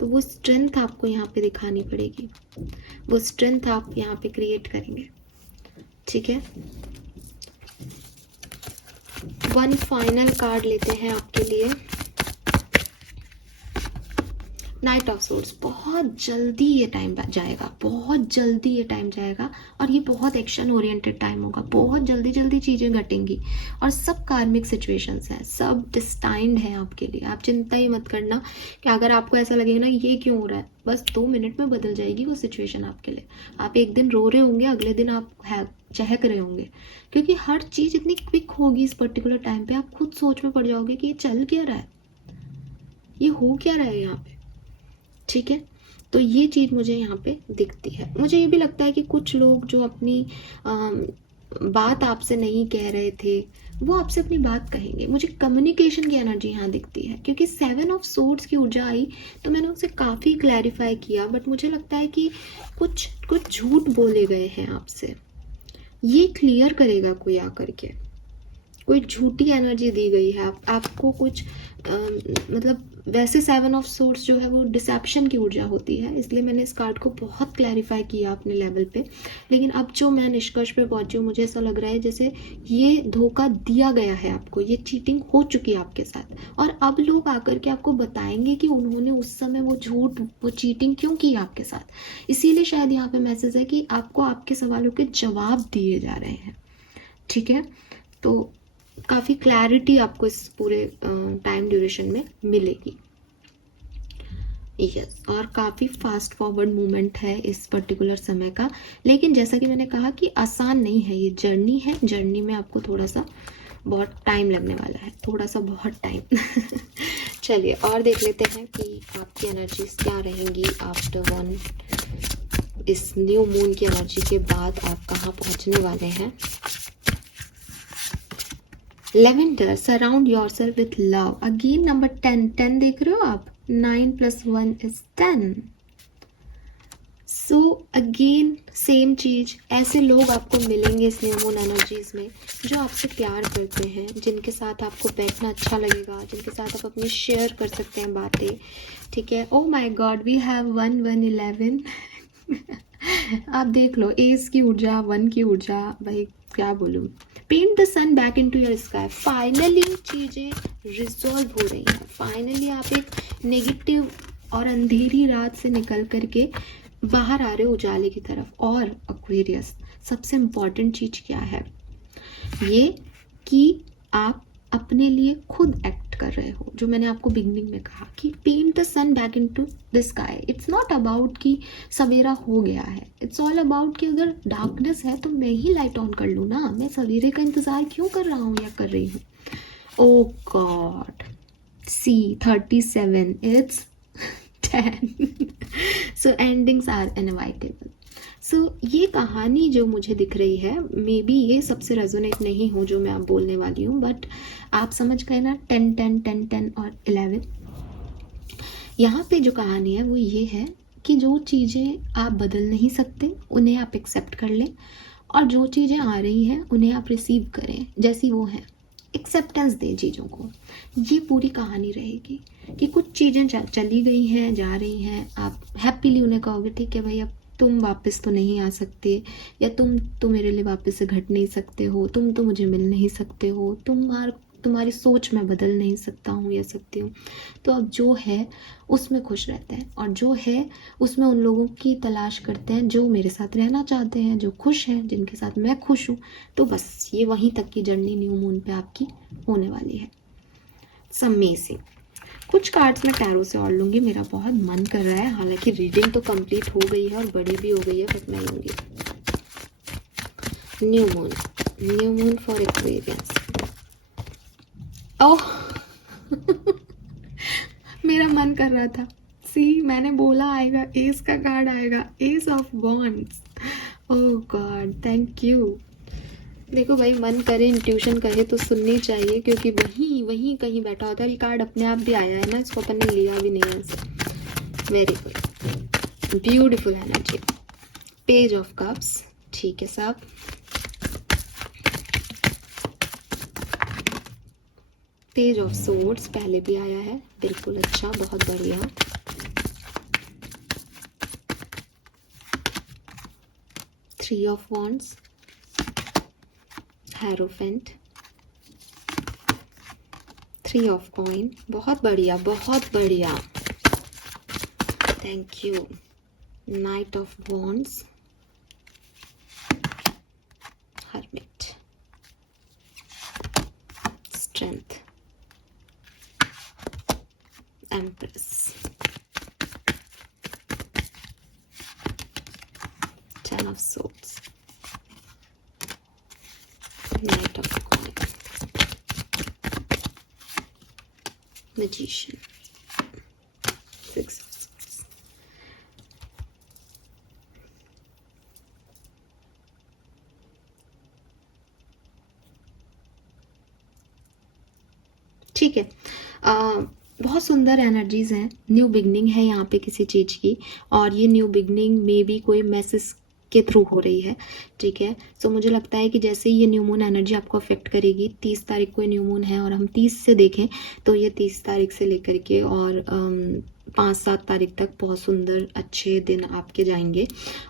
तो वो स्ट्रेंथ आपको यहाँ पे दिखानी पड़ेगी, वो स्ट्रेंथ आप यहाँ पे क्रिएट करेंगे। ठीक है, वन फाइनल कार्ड लेते हैं आपके लिए, नाइट ऑफ सोर्ड्स। बहुत जल्दी ये टाइम जाएगा, बहुत जल्दी ये टाइम जाएगा, और ये बहुत एक्शन ओरिएंटेड टाइम होगा, बहुत जल्दी जल्दी चीज़ें घटेंगी, और सब कार्मिक सिचुएशंस हैं, सब डिस्टाइंड हैं आपके लिए। आप चिंता ही मत करना कि अगर आपको ऐसा लगेगा ना ये क्यों हो रहा है, बस 2 मिनट में बदल जाएगी वो सिचुएशन आपके लिए। आप एक दिन रो रहे होंगे, अगले दिन आप चहक रहे होंगे, क्योंकि हर चीज़ इतनी क्विक होगी इस पर्टिकुलर टाइम पे, आप खुद सोच में पड़ जाओगे कि ये चल क्या रहा है, ये हो क्या रहा है यहाँ पे। ठीक है, तो ये चीज़ मुझे यहाँ पे दिखती है। मुझे ये भी लगता है कि कुछ लोग जो अपनी बात आपसे नहीं कह रहे थे, वो आपसे अपनी बात कहेंगे। मुझे कम्युनिकेशन की एनर्जी यहाँ दिखती है, क्योंकि 7 ऑफ सोर्ड्स की ऊर्जा आई तो मैंने उसे काफ़ी क्लैरिफाई किया, बट मुझे लगता है कि कुछ कुछ झूठ बोले गए हैं आपसे। ये क्लियर करेगा कोई आकर के, कोई झूठी एनर्जी दी गई है आपको कुछ मतलब वैसे 7 ऑफ सोर्ड्स जो है वो डिसेप्शन की ऊर्जा होती है, इसलिए मैंने इस कार्ड को बहुत क्लैरिफाई किया अपने लेवल पे। लेकिन अब जो मैं निष्कर्ष पे पहुंची हूँ, मुझे ऐसा लग रहा है जैसे ये धोखा दिया गया है आपको, ये चीटिंग हो चुकी है आपके साथ, और अब लोग आकर के आपको बताएंगे कि उन्होंने उस समय वो झूठ, वो चीटिंग क्यों की आपके साथ। इसीलिए शायद यहाँ पे मैसेज है कि आपको आपके सवालों के जवाब दिए जा रहे हैं। ठीक है, तो काफ़ी क्लैरिटी आपको इस पूरे टाइम ड्यूरेशन में मिलेगी। यस, और काफ़ी फास्ट फॉरवर्ड मूवमेंट है इस पर्टिकुलर समय का। लेकिन जैसा कि मैंने कहा कि आसान नहीं है, ये जर्नी है, जर्नी में आपको थोड़ा सा बहुत टाइम लगने वाला है, थोड़ा सा बहुत टाइम। चलिए और देख लेते हैं कि आपकी एनर्जीज क्या रहेंगी आफ्टर 1, इस न्यू मून की एनर्जी के बाद आप कहाँ पहुँचने वाले हैं। Lavender, surround yourself with love. Again number 10 देख रहे हो आप, 9 + 1 = 10। सो अगेन सेम चीज, ऐसे लोग आपको मिलेंगे इस न्यू मून एनर्जीज में जो आपसे प्यार करते हैं, जिनके साथ आपको बैठना अच्छा लगेगा, जिनके साथ आप अपनी शेयर कर सकते हैं बातें। ठीक है, oh my God, we have 1 1 11। आप देख लो, एस की ऊर्जा, 1 की ऊर्जा, भाई क्या बोलूँ। Paint the sun back into your sky. Finally चीज़ें रिजॉल्व हो रही हैं, फाइनली आप एक नेगेटिव और अंधेरी रात से निकल करके बाहर आ रहे हो उजाले की तरफ। और एक्वेरियस, सबसे इम्पॉर्टेंट चीज़ क्या है, ये कि आप अपने लिए खुद एक्ट कर रहे हो। जो मैंने आपको बिगनिंग में कहा कि paint the sun back into the sky, it's not about कि सवेरा हो गया है, इट्स ऑल अबाउट कि अगर डार्कनेस है तो मैं ही लाइट ऑन कर लूँ ना, मैं सवेरे का इंतज़ार क्यों कर रहा हूँ या कर रही हूँ। Oh god, C 37, it's 10। So endings are inevitable. So ये कहानी जो मुझे दिख रही है, मे बी ये सबसे रेजोनेट नहीं हो जो मैं आप बोलने वाली हूँ, बट आप समझ गए ना, 10 10 10 10 और 11। यहाँ पे जो कहानी है वो ये है कि जो चीज़ें आप बदल नहीं सकते उन्हें आप एक्सेप्ट कर लें, और जो चीज़ें आ रही हैं उन्हें आप रिसीव करें जैसी वो हैं, एक्सेप्टेंस दें चीज़ों को। ये पूरी कहानी रहेगी कि कुछ चीज़ें चली गई हैं, जा रही हैं, आप हैप्पीली उन्हें कहोगे ठीक है भाई, अब तुम वापस तो नहीं आ सकते, या तुम तो मेरे लिए वापस से घट नहीं सकते हो, तुम तो मुझे मिल नहीं सकते हो, तुम्हारी सोच मैं बदल नहीं सकता हूँ या सकती हूँ। तो अब जो है उसमें खुश रहते हैं, और जो है उसमें उन लोगों की तलाश करते हैं जो मेरे साथ रहना चाहते हैं, जो खुश हैं, जिनके साथ मैं खुश हूँ। तो बस ये वहीं तक की जर्नी न्यू मून पे आपकी होने वाली है। अमेजिंग। कुछ कार्ड्स मैं टैरो से और लूँगी, मेरा बहुत मन कर रहा है, हालांकि रीडिंग तो कंप्लीट हो गई है और बड़ी भी हो गई है, बट मैं लूँगी। New moon for Aquarius. Oh मेरा मन कर रहा था, सी मैंने बोला आएगा, एस का कार्ड आएगा, S of wands. Oh God, thank you. देखो भाई, मन करे, इंट्यूशन कहे तो सुननी चाहिए, क्योंकि वहीं वहीं कहीं बैठा होता है। ये कार्ड अपने आप भी आया है ना, इसको अपन ने लिया भी नहीं है ऐसे। Very good, beautiful energy. Page of cups, ठीक है साहब। पेज ऑफ सोर्ड्स पहले भी आया है, बिल्कुल अच्छा, बहुत बढ़िया। Three of wands, hierophant, 3 of coin, बहुत बढ़िया, बहुत बढ़िया, thank you. Night of wands, hermit, strength, empress, 10 of swords, knight of coins, magician, 6 of swords. ठीक है। बहुत सुंदर एनर्जीज हैं, न्यू बिगनिंग है यहाँ पे किसी चीज़ की, और ये न्यू बिगनिंग में भी कोई मैसेज के थ्रू हो रही है, ठीक है। सो मुझे लगता है कि जैसे ये न्यू मून एनर्जी आपको अफेक्ट करेगी, 30 तारीख को न्यू मून है और हम 30 से देखें तो ये 30 तारीख से लेकर के और 5-7 तारीख तक बहुत सुंदर अच्छे दिन आपके जाएंगे।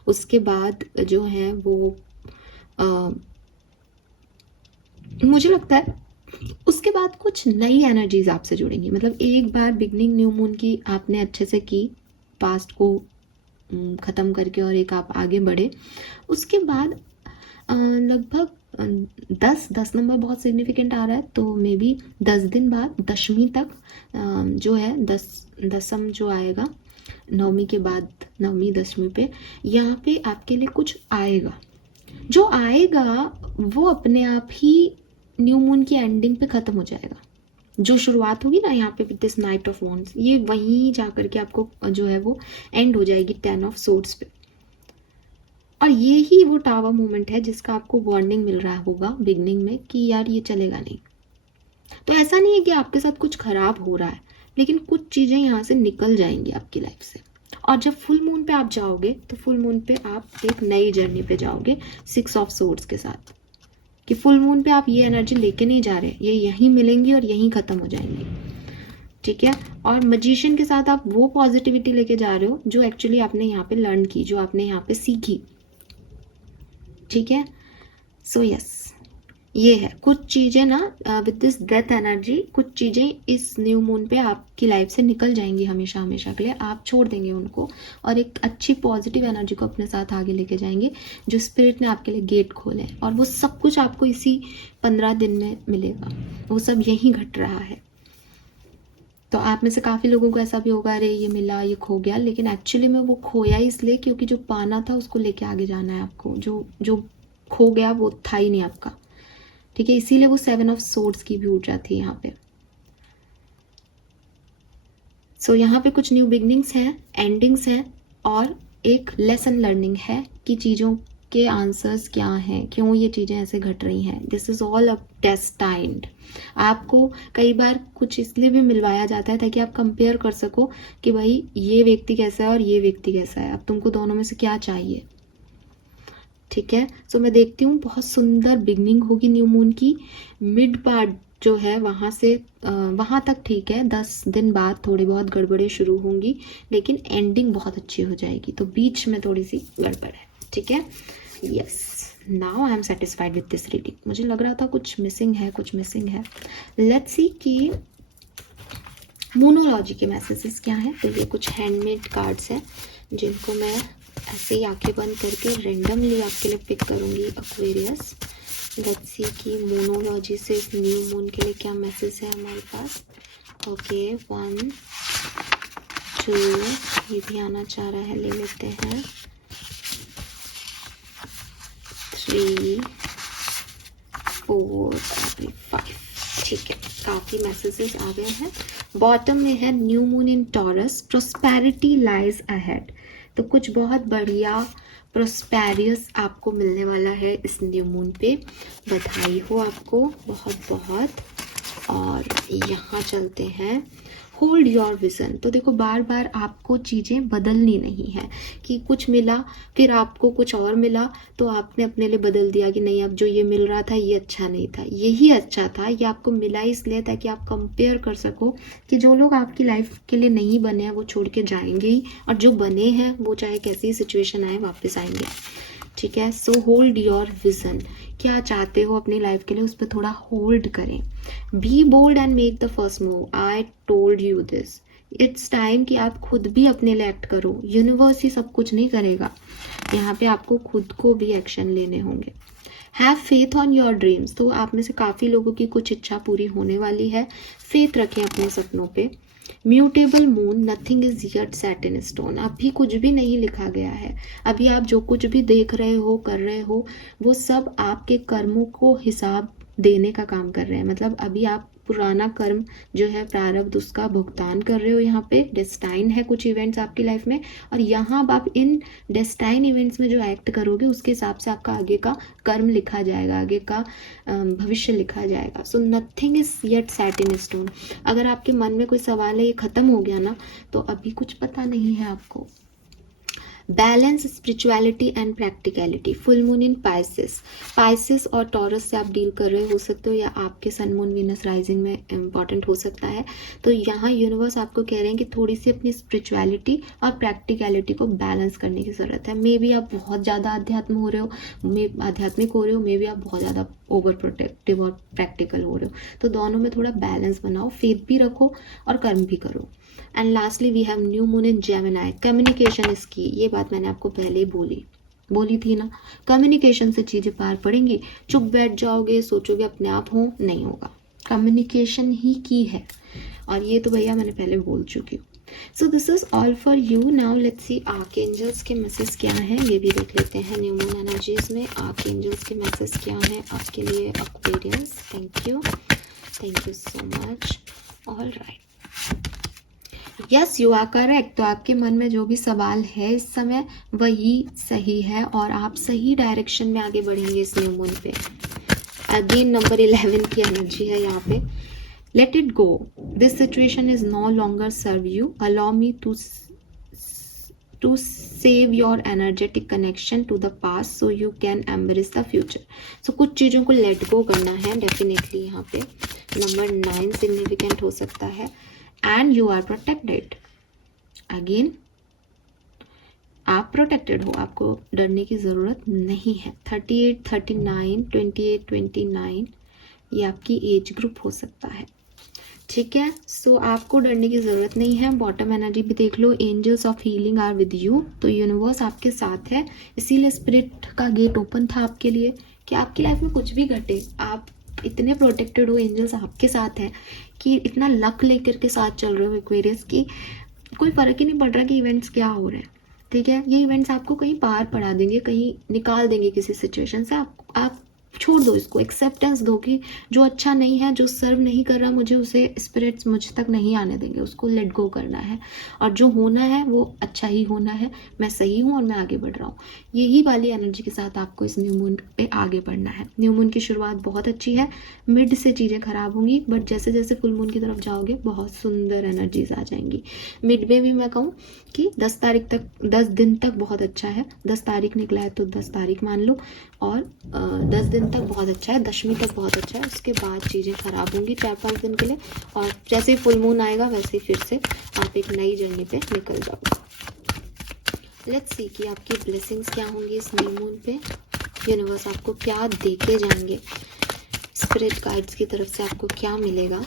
उसके बाद जो है वो मुझे लगता है उसके बाद कुछ नई एनर्जीज आपसे जुड़ेंगी। मतलब एक बार बिगनिंग न्यू मून की आपने अच्छे से की, पास्ट को ख़त्म करके, और एक आप आगे बढ़े। उसके बाद लगभग 10 नंबर बहुत सिग्निफिकेंट आ रहा है, तो मे बी 10 दिन बाद दशमी तक जो है दसम जो आएगा, नवमी के बाद नवमी दशमी पे, यहाँ पे आपके लिए कुछ आएगा। जो आएगा वो अपने आप ही न्यू मून की एंडिंग पे ख़त्म हो जाएगा। जो शुरुआत होगी ना यहाँ पे with this night of wands, ये वहीं जा करके आपको जो है वो एंड हो जाएगी 10 ऑफ सोर्ड्स पे। और ये ही वो टावर मोमेंट है जिसका आपको वार्निंग मिल रहा होगा बिगनिंग में कि यार ये चलेगा नहीं। तो ऐसा नहीं है कि आपके साथ कुछ खराब हो रहा है, लेकिन कुछ चीज़ें यहाँ से निकल जाएंगी आपकी लाइफ से। और जब फुल मून पे आप जाओगे तो फुल मून पे आप एक नई जर्नी पे जाओगे 6 ऑफ सोर्ड्स के साथ, कि फुल मून पे आप ये एनर्जी लेके नहीं जा रहे, ये यहीं मिलेंगी और यहीं ख़त्म हो जाएंगी, ठीक है। और मजिशियन के साथ आप वो पॉजिटिविटी लेके जा रहे हो जो एक्चुअली आपने यहाँ पे लर्न की, जो आपने यहाँ पे सीखी, ठीक है। सो यस, ये है कुछ चीज़ें ना विद दिस डेथ एनर्जी, कुछ चीज़ें इस न्यू मून पे आपकी लाइफ से निकल जाएंगी हमेशा हमेशा के लिए, आप छोड़ देंगे उनको और एक अच्छी पॉजिटिव एनर्जी को अपने साथ आगे लेके जाएंगे, जो स्पिरिट ने आपके लिए गेट खोले। और वो सब कुछ आपको इसी 15 दिन में मिलेगा, वो सब यहीं घट रहा है। तो आप में से काफ़ी लोगों को ऐसा भी होगा, अरे ये मिला ये खो गया, लेकिन एक्चुअली में वो खोया इसलिए क्योंकि जो पाना था उसको लेके आगे जाना है आपको, जो खो गया वो था ही नहीं आपका, ठीक है। इसीलिए वो 7 ऑफ सोर्ड्स की भी ऊर्जा थी यहाँ पे। सो यहाँ पे कुछ न्यू बिगनिंग्स हैं, एंडिंग्स हैं, और एक लेसन लर्निंग है कि चीज़ों के आंसर्स क्या हैं, क्यों ये चीज़ें ऐसे घट रही हैं। This is all a destined. आपको कई बार कुछ इसलिए भी मिलवाया जाता है ताकि आप कंपेयर कर सको कि भाई ये व्यक्ति कैसा है और ये व्यक्ति कैसा है, अब तुमको दोनों में से क्या चाहिए, ठीक है। सो मैं देखती हूँ बहुत सुंदर बिगनिंग होगी न्यू मून की। मिड पार्ट जो है वहाँ से वहाँ तक ठीक है, 10 दिन बाद थोड़ी बहुत गड़बड़ें शुरू होंगी, लेकिन एंडिंग बहुत अच्छी हो जाएगी। तो बीच में थोड़ी सी गड़बड़ है, ठीक है। Yes, now I am satisfied with this reading. मुझे लग रहा था कुछ मिसिंग है। लेट्स सी कि मोनोलॉजी के मैसेजेस क्या हैं। तो ये कुछ हैंडमेड कार्ड्स हैं जिनको मैं ऐसे ही आंखें बंद करके रेंडमली आपके लिए पिक करूंगी, एक्वेरियस। लेट्स सी कि मोनोलॉजी से न्यू मून के लिए क्या मैसेज है हमारे पास। ओके, 1 2, ये भी आना चाह रहा है, ले लेते हैं। 3 4 5, ठीक है, काफ़ी मैसेजेस आ गए हैं। बॉटम में है न्यू मून इन टॉरस, प्रोस्पेरिटी लाइज अहेड। तो कुछ बहुत बढ़िया प्रोस्पेरियस आपको मिलने वाला है इस न्यू मून पे, बधाई हो आपको बहुत बहुत। और यहाँ चलते हैं होल्ड योर विजन। तो देखो बार बार आपको चीज़ें बदलनी नहीं है कि कुछ मिला फिर आपको कुछ और मिला तो आपने अपने लिए बदल दिया कि नहीं अब जो ये मिल रहा था ये अच्छा नहीं था, यही अच्छा था, ये आपको मिला इसलिए ताकि आप कंपेयर कर सको कि जो लोग आपकी लाइफ के लिए नहीं बने हैं वो छोड़ के जाएंगे ही, और जो बने हैं वो चाहे कैसी सिचुएशन आए वापस आएंगे, ठीक है। सो होल्ड योर विजन, क्या चाहते हो अपनी लाइफ के लिए उस पर थोड़ा होल्ड करें। Be bold and make the first move, I told you this. It's time कि आप खुद भी अपने लिए एक्ट करो, यूनिवर्स ही सब कुछ नहीं करेगा, यहाँ पे आपको खुद को भी एक्शन लेने होंगे। Have faith on your dreams, तो आप में से काफ़ी लोगों की कुछ इच्छा पूरी होने वाली है, फेथ रखें अपने सपनों पे। Mutable moon, nothing is yet set in stone, अभी कुछ भी नहीं लिखा गया है। अभी आप जो कुछ भी देख रहे हो कर रहे हो वो सब आपके कर्मों को हिसाब देने का काम कर रहे हैं। मतलब अभी आप पुराना कर्म जो है प्रारब्ध उसका भुगतान कर रहे हो। यहाँ पे डेस्टाइन है कुछ इवेंट्स आपकी लाइफ में, और यहाँ अब आप इन डेस्टाइन इवेंट्स में जो एक्ट करोगे उसके हिसाब से आपका आगे का कर्म लिखा जाएगा, आगे का भविष्य लिखा जाएगा। So nothing is yet set in stone. अगर आपके मन में कोई सवाल है ये खत्म हो गया ना, तो अभी कुछ पता नहीं है आपको। Balance spirituality and practicality. Full moon in Pisces. Pisces और टॉरस से आप डील कर रहे हो सकते हो, या आपके सन मून वीनस राइजिंग में इंपॉर्टेंट हो सकता है। तो यहाँ यूनिवर्स आपको कह रहे हैं कि थोड़ी सी अपनी स्पिरिचुअलिटी और प्रैक्टिकलिटी को बैलेंस करने की ज़रूरत है। मे बी आप बहुत ज़्यादा आध्यात्म हो रहे हो, आध्यात्मिक हो रहे हो, मे बी आप बहुत ज़्यादा ओवर प्रोटेक्टिव और प्रैक्टिकल हो रहे हो। तो दोनों में थोड़ा बैलेंस बनाओ, फेथ भी रखो और कर्म भी करो। And lastly we have new moon in Gemini. Communication is key. ये बात मैंने आपको पहले ही बोली थी ना, कम्युनिकेशन से चीज़ें पार पड़ेंगी। चुप बैठ जाओगे, सोचोगे अपने आप हो, नहीं होगा। कम्युनिकेशन ही की है, और ये तो भैया मैंने पहले बोल चुकी हूँ। So this is all for you. Now let's see archangels के मैसेज क्या है, ये भी देख लेते हैं। न्यू मून एनर्जीज में आर्कएंजल्स के मैसेज क्या है आपके लिए Aquarians. Thank you so much. All right, yes you are correct. तो आपके मन में जो भी सवाल है इस समय वही सही है, और आप सही डायरेक्शन में आगे बढ़ेंगे इस न्यू मून पे। अगेन नंबर 11 की एनर्जी है यहाँ पे। Let it go, this situation is no longer serve you, allow me to sever your energetic connection to the past so you can embrace the future. So कुछ चीज़ों को let go करना है definitely. यहाँ पे नंबर 9 सिग्निफिकेंट हो सकता है। And you are protected. Again आप प्रोटेक्टेड हो, आपको डरने की ज़रूरत नहीं है। 38, 39, 28, 29 ये आपकी एज ग्रुप हो सकता है, ठीक है। सो आपको डरने की ज़रूरत नहीं है। बॉटम एनर्जी भी देख लो, angels of healing are with you. तो यूनिवर्स आपके साथ है, इसीलिए स्पिरिट का गेट ओपन था आपके लिए कि आपकी लाइफ में कुछ भी घटे आप इतने प्रोटेक्टेड हो, एंजल्स आपके साथ हैं कि इतना लक लेकर के साथ चल रहे हो एक्वेरियस की कोई फ़र्क ही नहीं पड़ रहा कि इवेंट्स क्या हो रहे हैं, ठीक है। ये इवेंट्स आपको कहीं पार पड़ा देंगे, कहीं निकाल देंगे किसी सिचुएशन से। आप छोड़ दो इसको, एक्सेप्टेंस दो कि जो अच्छा नहीं है, जो सर्व नहीं कर रहा मुझे, उसे स्पिरिट्स मुझ तक नहीं आने देंगे, उसको लेट गो करना है। और जो होना है वो अच्छा ही होना है, मैं सही हूँ और मैं आगे बढ़ रहा हूँ। यही वाली एनर्जी के साथ आपको इस न्यू मून पे आगे बढ़ना है। न्यू मून की शुरुआत बहुत अच्छी है, मिड से चीज़ें खराब होंगी, बट जैसे जैसे फुल मून की तरफ जाओगे बहुत सुंदर एनर्जीज आ जाएंगी। मिड में भी मैं कहूँ कि 10 तारीख तक, 10 दिन तक बहुत अच्छा है। 10 तारीख निकला है तो 10 तारीख मान लो, और 10 दिन तक बहुत अच्छा है, 10वीं तक बहुत अच्छा है। उसके बाद चीज़ें खराब होंगी 4-5 दिन के लिए, और जैसे ही फुल मून आएगा वैसे ही फिर से आप एक नई जर्नी पे निकल जाओगे। लेट्स सी कि आपकी ब्लेसिंग्स क्या होंगी इस न्यू मून पे। यूनिवर्स आपको क्या देके जाएंगे, स्पिरिट गाइड्स की तरफ से आपको क्या मिलेगा।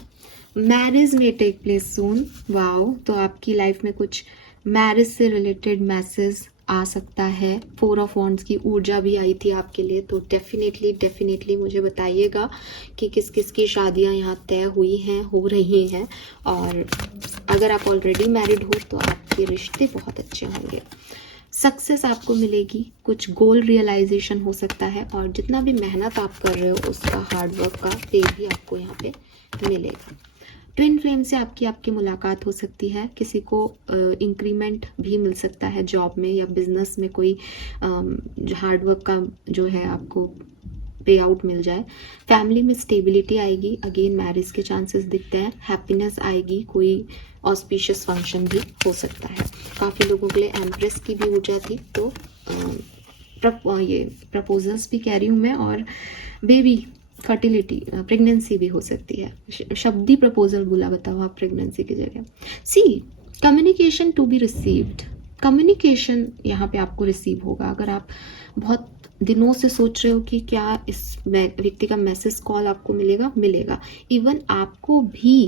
मैरिज में टेक प्लेस सून। वाओ, तो आपकी लाइफ में कुछ मैरिज से रिलेटेड मैसेज आ सकता है। 4 ऑफ वॉन्ड्स की ऊर्जा भी आई थी आपके लिए, तो डेफिनेटली मुझे बताइएगा कि किस किस की शादियां यहाँ तय हुई हैं, हो रही हैं। और अगर आप ऑलरेडी मैरिड हो तो आपके रिश्ते बहुत अच्छे होंगे। सक्सेस आपको मिलेगी, कुछ गोल रियलाइजेशन हो सकता है, और जितना भी मेहनत आप कर रहे हो उसका, हार्डवर्क का पे भी आपको यहाँ पे मिलेगा। ट्विन फ्लेम से आपकी मुलाकात हो सकती है। किसी को इंक्रीमेंट भी मिल सकता है जॉब में या बिजनेस में, कोई हार्डवर्क का जो है आपको पे आउट मिल जाए। फैमिली में स्टेबिलिटी आएगी। अगेन मैरिज के चांसेस दिखते हैं। हैप्पीनेस आएगी, कोई ऑस्पिशियस फंक्शन भी हो सकता है। काफ़ी लोगों के लिए एम्प्रेस की भी ऊर्जा थी, तो ये प्रपोजल्स भी कह रही हूँ मैं, और बेबी फर्टिलिटी, प्रेगनेंसी भी हो सकती है। शब्दी प्रपोजल बोला, बताओ आप प्रेगनेंसी की जगह। See communication to be received. Communication यहाँ पे आपको रिसीव होगा। अगर आप बहुत दिनों से सोच रहे हो कि क्या इस व्यक्ति का मैसेज कॉल आपको मिलेगा। इवन आपको भी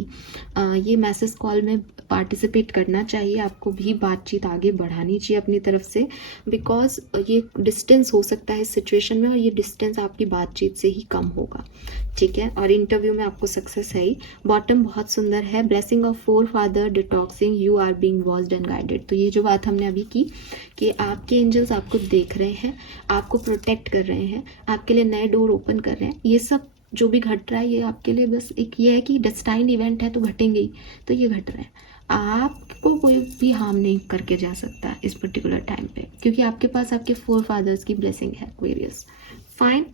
ये मैसेज कॉल में पार्टिसिपेट करना चाहिए, आपको भी बातचीत आगे बढ़ानी चाहिए अपनी तरफ से, बिकॉज ये डिस्टेंस हो सकता है इस सिचुएशन में, और ये डिस्टेंस आपकी बातचीत से ही कम होगा, ठीक है। और इंटरव्यू में आपको सक्सेस है ही। बॉटम बहुत सुंदर है। Blessing of 4 father, detoxing, you are being watched and guided. तो ये जो बात हमने अभी की कि आपके एंजल्स आपको देख रहे हैं, आपको प्रोटेक्ट कर रहे हैं, आपके लिए नए डोर ओपन कर रहे हैं, ये सब जो भी घट रहा है ये आपके लिए बस एक ये है कि डेस्टाइन्ड इवेंट है तो घटेंगे ही, तो ये घट रहा है। आपको कोई भी हार्म नहीं करके जा सकता इस पर्टिकुलर टाइम पे, क्योंकि आपके पास आपके फोर फादर्स की ब्लेसिंग है various. Fine,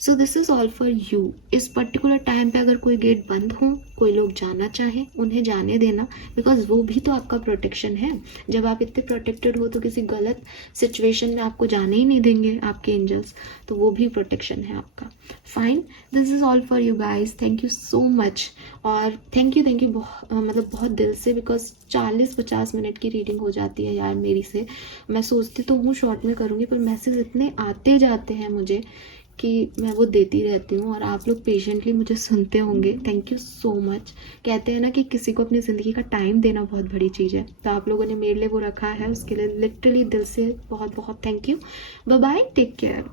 so this is all for you. इस पर्टिकुलर टाइम पे अगर कोई गेट बंद हो, कोई लोग जाना चाहे, उन्हें जाने देना, बिकॉज वो भी तो आपका प्रोटेक्शन है। जब आप इतने प्रोटेक्टेड हो तो किसी गलत सिचुएशन में आपको जाने ही नहीं देंगे आपके एंजल्स, तो वो भी प्रोटेक्शन है आपका। Fine, this is all for you guys, thank you so much. और थैंक यू मतलब बहुत दिल से, बिकॉज 40-50 मिनट की रीडिंग हो जाती है यार मेरी से। मैं सोचती तो हूँ शॉर्ट में करूँगी, पर मैसेज इतने आते जाते हैं मुझे कि मैं वो देती रहती हूँ, और आप लोग पेशेंटली मुझे सुनते होंगे। Thank you so much. कहते हैं ना कि किसी को अपनी ज़िंदगी का टाइम देना बहुत बड़ी चीज़ है, तो आप लोगों ने मेरे लिए वो रखा है, उसके लिए लिटरली दिल से बहुत बहुत thank you. Bye bye, take care.